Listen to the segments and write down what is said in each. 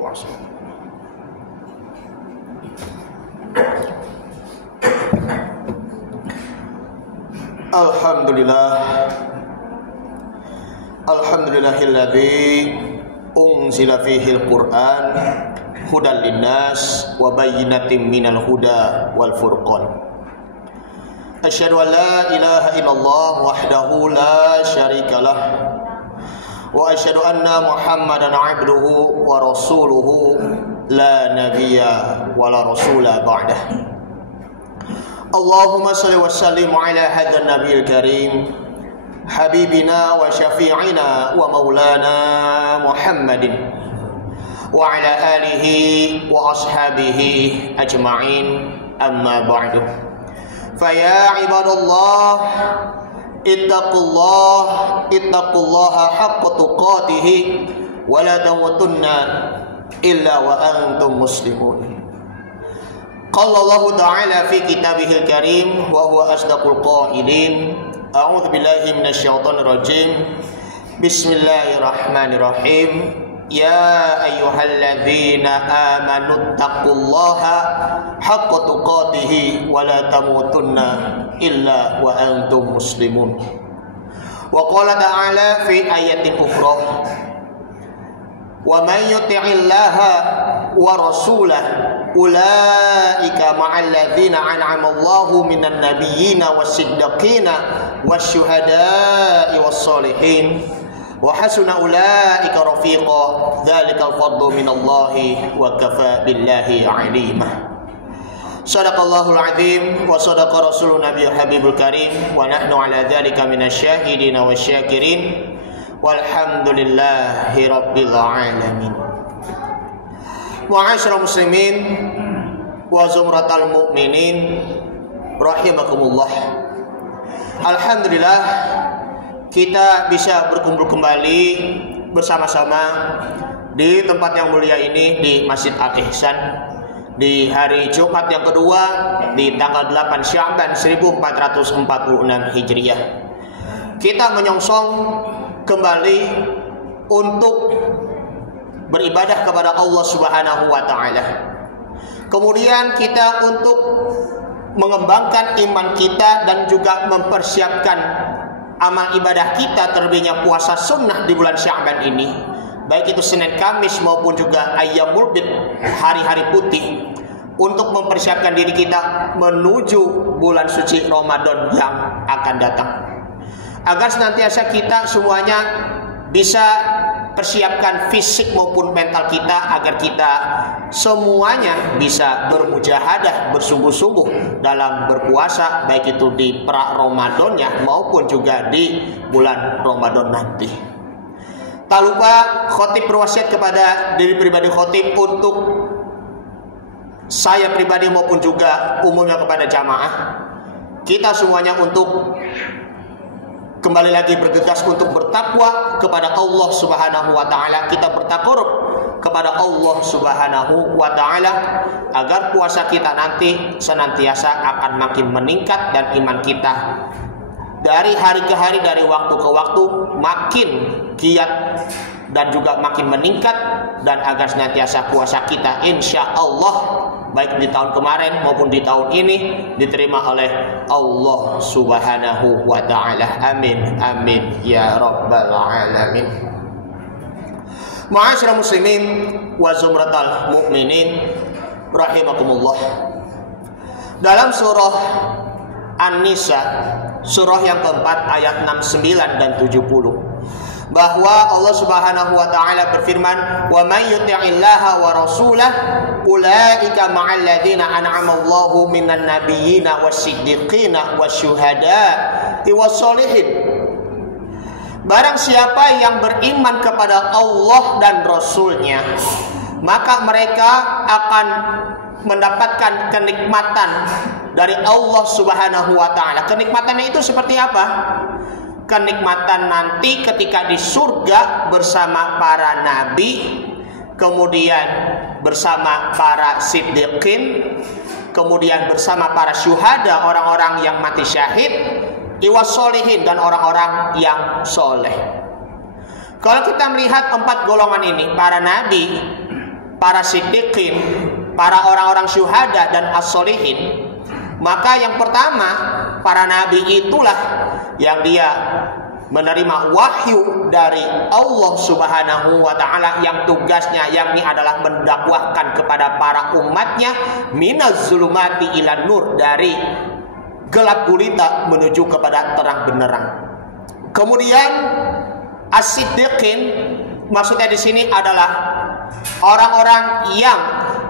wasallam. Alhamdulillahilladzi unzila fihil Qur'an hudan linnas wa bayyinatin minal huda wal furqan. Asyhadu an la ilaha illallah wahdahu la syarikalah wa asyhadu anna Muhammadan abduhu wa rasuluhu la nabiyya wa la rasula ba'dah. Allahumma salli wa sallim ala hadzal nabiyil karim habibina wa syafi'ina wa maulana Muhammadin wa ala alihi wa ashabihi ajma'in, amma ba'du. Faya ibadallah ittaqullaha haqqa tuqatih wa la tamutunna illa wa antum muslimun. Qala Allah ta'ala fi kitabihil karim wa huwa asdaqul qailin. A'udzu billahi minasyaitonir rajim. Bismillahirrahmanirrahim. Ya ayyuhalladzina amanu taqullaha haqqa tuqatih wa la tamutunna illa wa antum muslimun. Wa qala ta'ala fi ayatin ukhra, wa man yuti'illaha wa rasulahu ulaika ma'al ladzina an'ama Allahu minan nabiyyina was-siddiqina wasyuhada'i was-sholihin wa hasuna ulaika rafiqa. Dzalikal fadlu minallahi wa kafa billahi 'alima. Shadaqallahul 'azim wa shadaqa rasulun nabiyul habibul karim wa nahnu 'ala dzalika minasyahidin wasyakirin walhamdulillahi rabbil 'alamin. Ma'asyiral muslimin wa zumratal mu'minin rahimakumullah. Alhamdulillah kita bisa berkumpul kembali bersama-sama di tempat yang mulia ini, di Masjid Al-Ihsan, di hari Jumat yang kedua di tanggal 8 Sya'ban 1446 Hijriah. Kita menyongsong kembali untuk beribadah kepada Allah Subhanahu wa taala. Kemudian kita untuk mengembangkan iman kita dan juga mempersiapkan amal ibadah kita, terlebihnya puasa sunnah di bulan Sya'ban ini, baik itu Senin Kamis maupun juga Ayyamul Bid, hari-hari putih, untuk mempersiapkan diri kita menuju bulan suci Ramadan yang akan datang, agar senantiasa kita semuanya bisa persiapkan fisik maupun mental kita, agar kita semuanya bisa bermujahadah, bersungguh-sungguh dalam berpuasa, baik itu di pra Ramadannya maupun juga di bulan Ramadan nanti. Tak lupa khotib berwasiat kepada diri pribadi khotib untuk saya pribadi maupun juga umumnya kepada jamaah, kita semuanya untuk kembali lagi bergegas untuk bertakwa kepada Allah Subhanahu wa taala. Kita bertakarub kepada Allah Subhanahu wa taala agar puasa kita nanti senantiasa akan makin meningkat dan iman kita dari hari ke hari, dari waktu ke waktu makin giat dan juga makin meningkat, dan agar senantiasa puasa kita insya Allah baik di tahun kemarin maupun di tahun ini diterima oleh Allah Subhanahu wa taala. Amin amin ya rabbal alamin. Ma'asyiral muslimin wa zumratal mu'minin rahimakumullah. Dalam surah An-Nisa, surah yang keempat ayat 69 dan 70, bahwa Allah Subhanahu wa taala berfirman, "Wa may yuti'illaha wa rasulahu ulaika ma'al ladzina an'ama Allahu minan nabiyyina was-siddiqina wasyuhada'i was-sholihin." Barang siapa yang beriman kepada Allah dan Rasul-Nya, maka mereka akan mendapatkan kenikmatan dari Allah Subhanahu wa taala. Kenikmatannya itu seperti apa? Kenikmatan nanti ketika di surga bersama para nabi, kemudian bersama para siddiqin, kemudian bersama para syuhada, orang-orang yang mati syahid, iwas solihin, dan orang-orang yang soleh. Kalau kita melihat empat golongan ini, para nabi, para siddiqin, para orang-orang syuhada dan as-solihin, maka yang pertama para nabi itulah yang dia menerima wahyu dari Allah Subhanahu wa ta'ala, yang tugasnya yakni adalah mendakwahkan kepada para umatnya minaz zulumati ilan nur, dari gelap gulita menuju kepada terang benderang. Kemudian as-siddiqin maksudnya di sini adalah orang-orang yang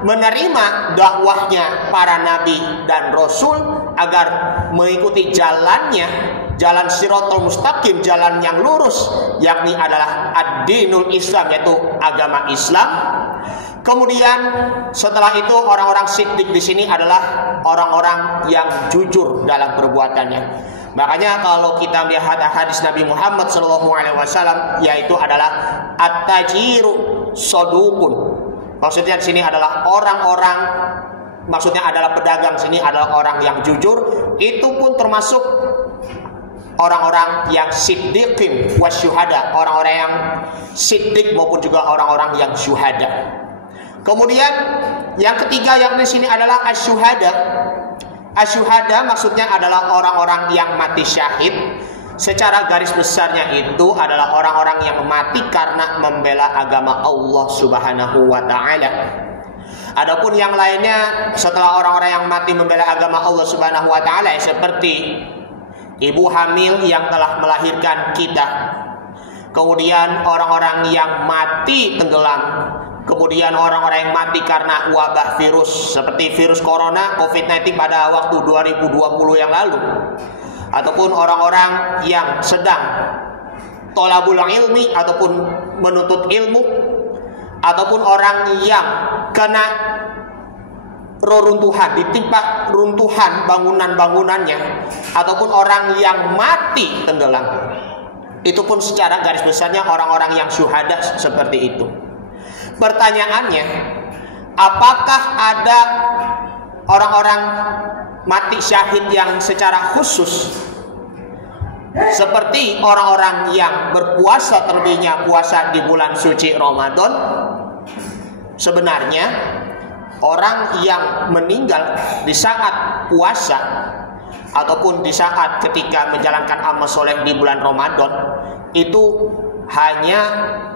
menerima dakwahnya para nabi dan rasul agar mengikuti jalannya, jalan siratal mustaqim, jalan yang lurus, yakni adalah ad-dinul Islam, yaitu agama Islam. Kemudian setelah itu orang-orang siddiq di sini adalah orang-orang yang jujur dalam perbuatannya. Makanya kalau kita melihat hadis Nabi Muhammad SAW, yaitu adalah at-tajiru sodukun. Maksudnya di sini adalah orang-orang, maksudnya adalah pedagang sini adalah orang yang jujur. Itu pun termasuk orang-orang yang siddiqin wasyuhada, orang-orang yang siddiq maupun juga orang-orang yang syuhada. Kemudian yang ketiga yang di sini adalah asyuhada. Asyuhada maksudnya adalah orang-orang yang mati syahid. Secara garis besarnya itu adalah orang-orang yang mati karena membela agama Allah Subhanahu wa ta'ala. Adapun yang lainnya setelah orang-orang yang mati membela agama Allah Subhanahu wa ta'ala, seperti ibu hamil yang telah melahirkan kita, kemudian orang-orang yang mati tenggelam, kemudian orang-orang yang mati karena wabah virus seperti virus corona COVID-19 pada waktu 2020 yang lalu, ataupun orang-orang yang sedang tolabul ilmi ataupun menuntut ilmu, ataupun orang yang kena reruntuhan, ditimpa runtuhan bangunan-bangunannya, ataupun orang yang mati tenggelam. Itu pun secara garis besarnya orang-orang yang syuhada seperti itu. Pertanyaannya, apakah ada orang-orang mati syahid yang secara khusus seperti orang-orang yang berpuasa, terlebihnya puasa di bulan suci Ramadan? Sebenarnya orang yang meninggal di saat puasa ataupun di saat ketika menjalankan amal soleh di bulan Ramadan itu hanya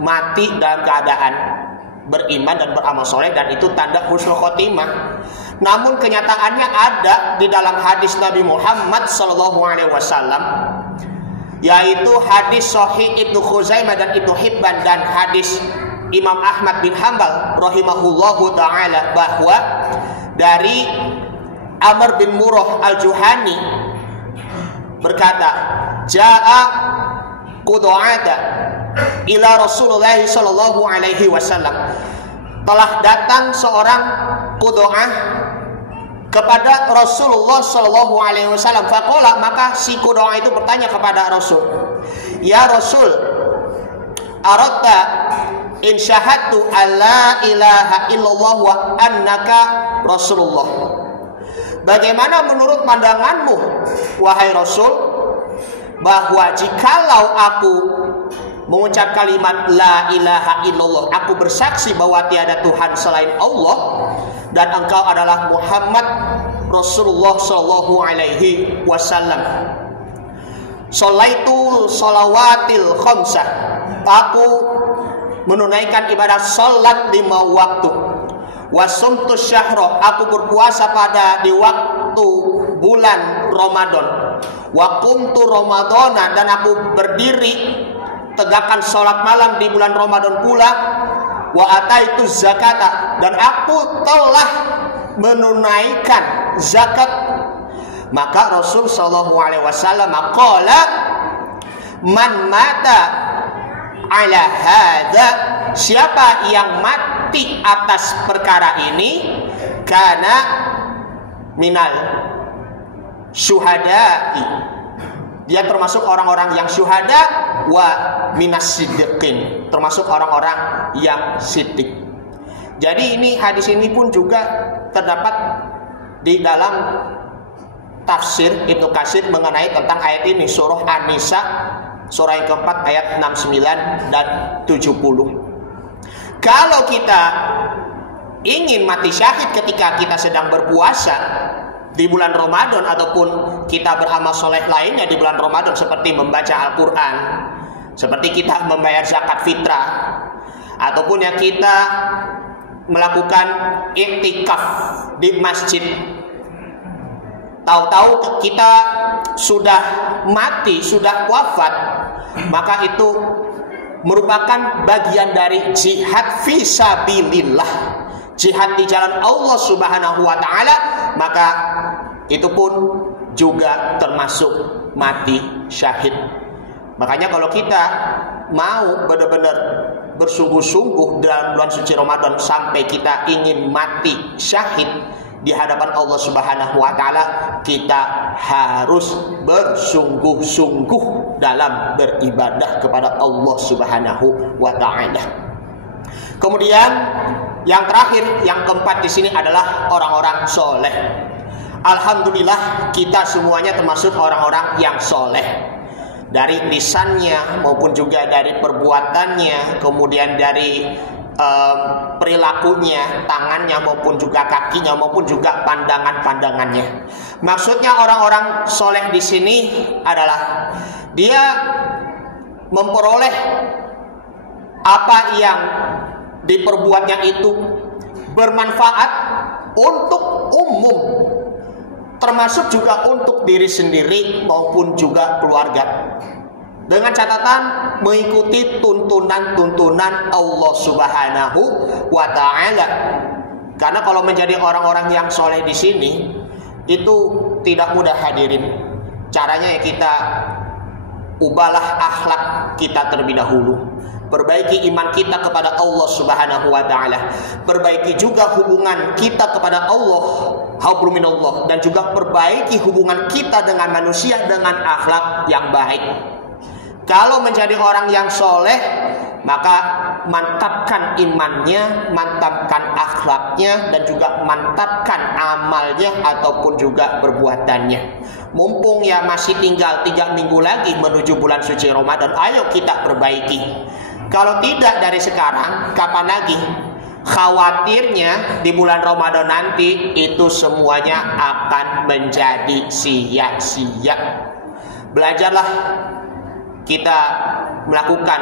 mati dalam keadaan beriman dan beramal soleh, dan itu tanda husnul khotimah. Namun kenyataannya ada di dalam hadis Nabi Muhammad SAW, yaitu hadis Sahih Ibnu Khuzaimah dan Ibnu Hibban dan hadis Imam Ahmad bin Hanbal rahimahullahu ta'ala, bahwa dari Amr bin Murrah al-Juhani berkata, Ja'a Qudu'ada ila Rasulullah sallallahu alaihi wasallam, telah datang seorang Qudu'ah kepada Rasulullah sallallahu alaihi wasallam. Faqala, maka si Qudu'ah itu bertanya kepada Rasul, ya Rasul, aratta in syahadtu alla ilaha illallah wa annaka Rasulullah, bagaimana menurut pandanganmu wahai Rasul, bahwa jikalau aku mengucap kalimat la ilaha illallah, aku bersaksi bahwa tiada Tuhan selain Allah, dan engkau adalah Muhammad Rasulullah sallallahu alaihi wasallam. Sholaitu sholawatil khamsah, aku menunaikan ibadah salat 5 waktu. Wasumtu syahra, aku berpuasa pada di waktu bulan Ramadan. Wa qumtu ramadana, dan aku berdiri tegakkan sholat malam di bulan Ramadan pula. Wa ataitu zakata, dan aku telah menunaikan zakat. Maka Rasul sallallahu alaihi wasallam qala, man mata ala hadza, siapa yang mati atas perkara ini, kana minal syuhada'i, dia termasuk orang-orang yang syuhada, wa minas siddiqin, termasuk orang-orang yang siddiq. Jadi ini hadis ini pun juga terdapat di dalam tafsir Ibnu Katsir mengenai tentang ayat ini, surah An-Nisa surah yang keempat ayat 69 dan 70. Kalau kita ingin mati syahid ketika kita sedang berpuasa di bulan Ramadan, ataupun kita beramal soleh lainnya di bulan Ramadan seperti membaca Al-Quran, seperti kita membayar zakat fitrah, ataupun yang kita melakukan iktikaf di masjid, tahu-tahu kita sudah mati, sudah wafat, maka itu merupakan bagian dari jihad fisabilillah, jihad di jalan Allah Subhanahu wa taala, maka itu pun juga termasuk mati syahid. Makanya kalau kita mau benar-benar bersungguh-sungguh dalam bulan suci Ramadan sampai kita ingin mati syahid di hadapan Allah Subhanahu wa taala, kita harus bersungguh-sungguh dalam beribadah kepada Allah Subhanahu wa taala. Kemudian yang terakhir, yang keempat di sini adalah orang-orang soleh. Alhamdulillah kita semuanya termasuk orang-orang yang soleh, dari lisannya maupun juga dari perbuatannya, kemudian dari perilakunya, tangannya maupun juga kakinya maupun juga pandangan-pandangannya. Maksudnya orang-orang soleh di sini adalah dia memperoleh apa yang diperbuatnya itu bermanfaat untuk umum, termasuk juga untuk diri sendiri maupun juga keluarga, dengan catatan mengikuti tuntunan-tuntunan Allah Subhanahu wa taala. Karena kalau menjadi orang-orang yang soleh di sini itu tidak mudah, hadirin. Caranya ya kita ubahlah akhlak kita terlebih dahulu, perbaiki iman kita kepada Allah Subhanahu wa taala, perbaiki juga hubungan kita kepada Allah, hablum minallah, dan juga perbaiki hubungan kita dengan manusia dengan akhlak yang baik. Kalau menjadi orang yang soleh, maka mantapkan imannya, mantapkan akhlaknya, dan juga mantapkan amalnya ataupun juga perbuatannya. Mumpung ya masih tinggal 3 minggu lagi menuju bulan suci Ramadan, ayo kita perbaiki. Kalau tidak dari sekarang, kapan lagi? Khawatirnya di bulan Ramadan nanti itu semuanya akan menjadi sia-sia. Belajarlah kita melakukan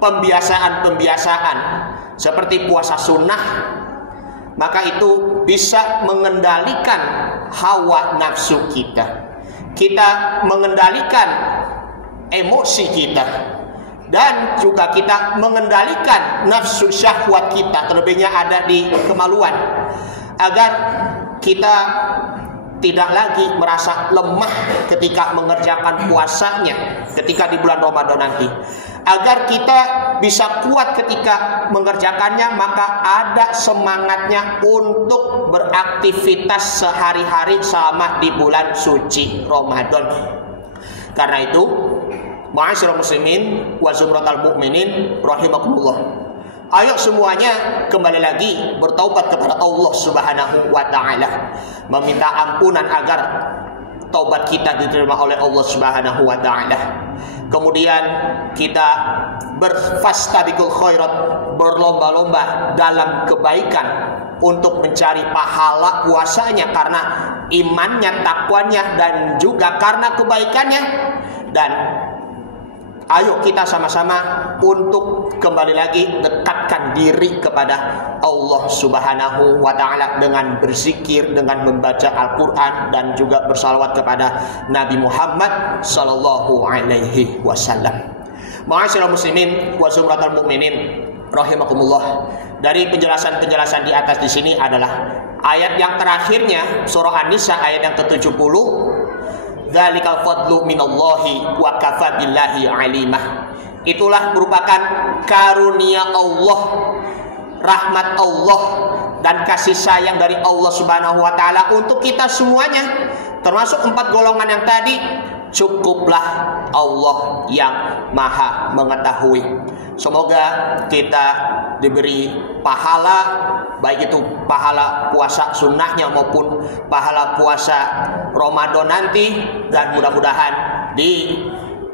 pembiasaan-pembiasaan seperti puasa sunnah, maka itu bisa mengendalikan hawa nafsu kita. Kita mengendalikan emosi kita, dan juga kita mengendalikan nafsu syahwat kita, terlebihnya ada di kemaluan, agar kita tidak lagi merasa lemah ketika mengerjakan puasanya ketika di bulan Ramadan nanti, agar kita bisa kuat ketika mengerjakannya, maka ada semangatnya untuk beraktivitas sehari-hari selama di bulan suci Ramadan. Karena itu, ma'asyiral muslimin wa zumratal mu'minin rahimakumullah, ayo semuanya kembali lagi bertaubat kepada Allah Subhanahu wa taala, meminta ampunan agar taubat kita diterima oleh Allah Subhanahu wa taala. Kemudian kita berfastabiqul khairat, berlomba-lomba dalam kebaikan untuk mencari pahala puasanya karena imannya, takwanya, dan juga karena kebaikannya. Dan ayo kita sama-sama untuk kembali lagi dekatkan diri kepada Allah Subhanahu wa taala dengan berzikir, dengan membaca Al-Qur'an, dan juga bersalawat kepada Nabi Muhammad sallallahu alaihi wasallam. Ma'asyiral muslimin wa zumratal mu'minin rahimakumullah. Dari penjelasan-penjelasan di atas di sini adalah ayat yang terakhirnya surah An-Nisa ayat yang ke-70. Dzalikal fadlu minallahi wa kafa billahi alimah. Itulah merupakan karunia Allah, rahmat Allah, dan kasih sayang dari Allah Subhanahu wa taala untuk kita semuanya, termasuk 4 golongan yang tadi. Cukuplah Allah yang Maha mengetahui. Semoga kita diberi pahala, baik itu pahala puasa sunnahnya maupun pahala puasa Ramadan nanti, dan mudah-mudahan di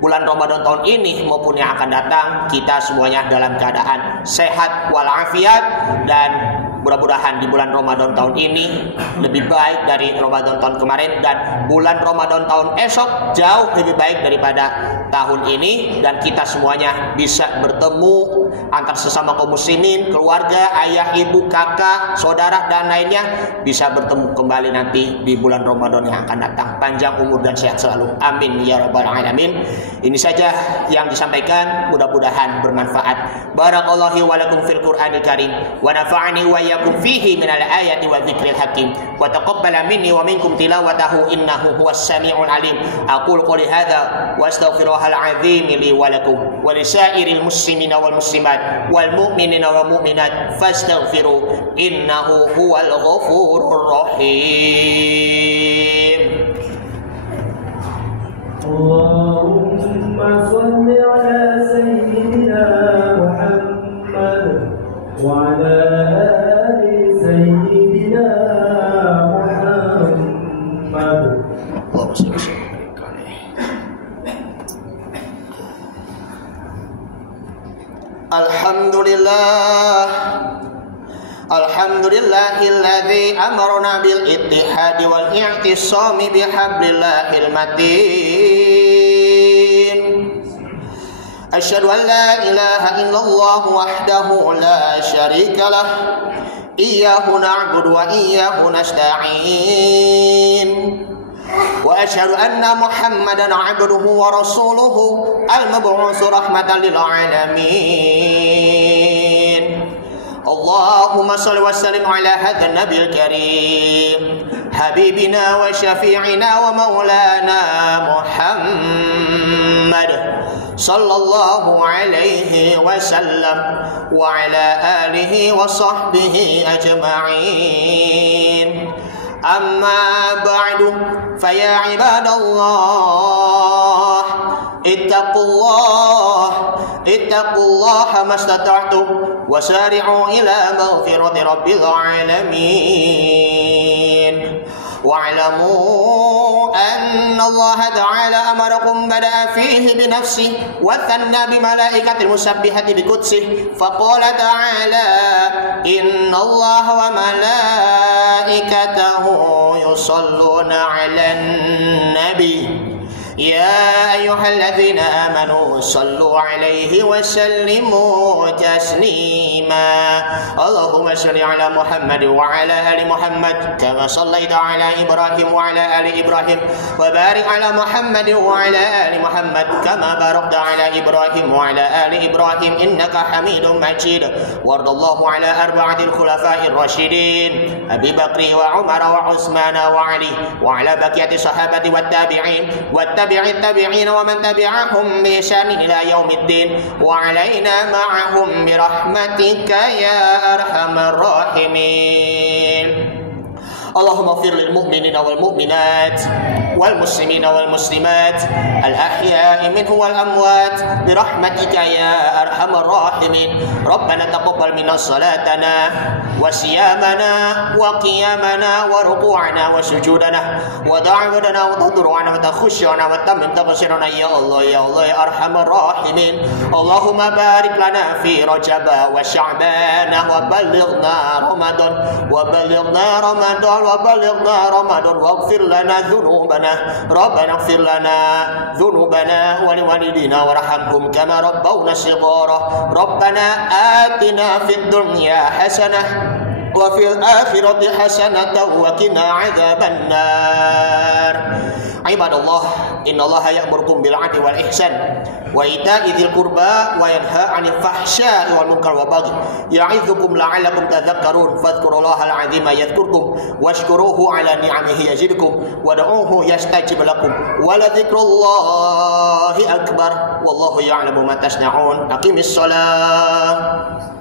bulan Ramadan tahun ini maupun yang akan datang kita semuanya dalam keadaan sehat walafiat dan mudah-mudahan di bulan Ramadan tahun ini lebih baik dari Ramadan tahun kemarin, dan bulan Ramadan tahun esok jauh lebih baik daripada tahun ini, dan kita semuanya bisa bertemu antar sesama kaum muslimin, keluarga, ayah, ibu, kakak, saudara dan lainnya bisa bertemu kembali nanti di bulan Ramadan yang akan datang. Panjang umur dan sehat selalu. Amin ya rabbal alamin. Ini saja yang disampaikan, mudah-mudahan bermanfaat. Barakallahu wa lakum fil Qur'anil Karim wa nafa'ani wa iyyakum fihi minal ayati wa dzikril hakim wa taqabbala minni wa minkum tilawatahu innahu huwas samiul alim. Aqul qouli hadza wa astaghfirullahal azim li wa lakum wa lisairil muslimina wal muslimat wal mu'minina wal mu'minat fastaghfiru innahu huwal ghafurur rahim. Allahumma shalli ala sayyidina Muhammad wa ala ali sayyidina Muhammad. Alhamdulillah, alhamdulillahilladzi amarna bil ittihadi wal i'tisami bihablillahil matin. Asyhadu an la ilaha illallah wahdahu la syarika lah. Iyyahu na'budu wa iyyahu nasta'in. Wa asyhadu anna Muhammadan 'abduhu wa rasuluhu al-mab'uts rahmatan lil 'alamin. Allahumma shalli wa sallim ala hadzal nabiyil karim habibina wa syafi'ina wa maulana Muhammad sallallahu alaihi wasallam wa ala alihi wa sahbihi ajma'in. Amma ba'du, faya ibadallah, ittaqullaha mastata'tum wasari'u ila maghfirati rabbil alamin. واعلموا أن الله تعالى أمركم بدأ فيه بنفسه وثنى بملائكة المسبحة بقدسه فقال تعالى إن الله وملائكته يصلون على النبي يا أيها الذين آمنوا صلوا عليه وسلموا تسليما. اللهم صل على محمد وعلى آل محمد كما صليت على إبراهيم وعلى آل إبراهيم وبارك على محمد وعلى آل محمد كما باركت على إبراهيم وعلى آل إبراهيم إنك حميد مجيد. وارض الله على أربعة الخلفاء الراشدين أبي بكر وعمر وعثمان وعلي وعلى بقية الصحابة والتابعين التابعين ومن تبعهم بإحسان إلى يوم الدين وعلينا معهم برحمتك يا أرحم الراحمين. اللهم اغفر للمؤمنين والمؤمنات والمسلمين والمسلمات الأحياء منه والأموات برحمتك يا أرحم الراحمين. ربنا تقبل منا صلاتنا وصيامنا وقيامنا وركوعنا وسجودنا ودعوتنا وتضرعنا وتخشعنا وتمم تقصيرنا يا الله يا الله يا أرحم الراحمين. اللهم بارك لنا في رجب وشعبان وبلغنا رمضان واغفر لنا ذنوبنا. ربنا اغفر لنا ذنوبنا ولوالدينا وارحمهم كما ربونا صغارا. ربنا آتنا في الدنيا حسنة وفي الآخرة حسنة وقنا عذاب النار. عباد الله إن الله يأمركم بالعدل والإحسان وإيتاء ذي القربى وينهى عن الفحشاء والمنكر والبغي يعظكم لعلكم تذكرون. فاذكروا الله العظيم يذكركم واشكروه على نعمه يزدكم ودعوه يستجب لكم ولذكر الله أكبر والله يعلم ما تصنعون. أقم الصلاة.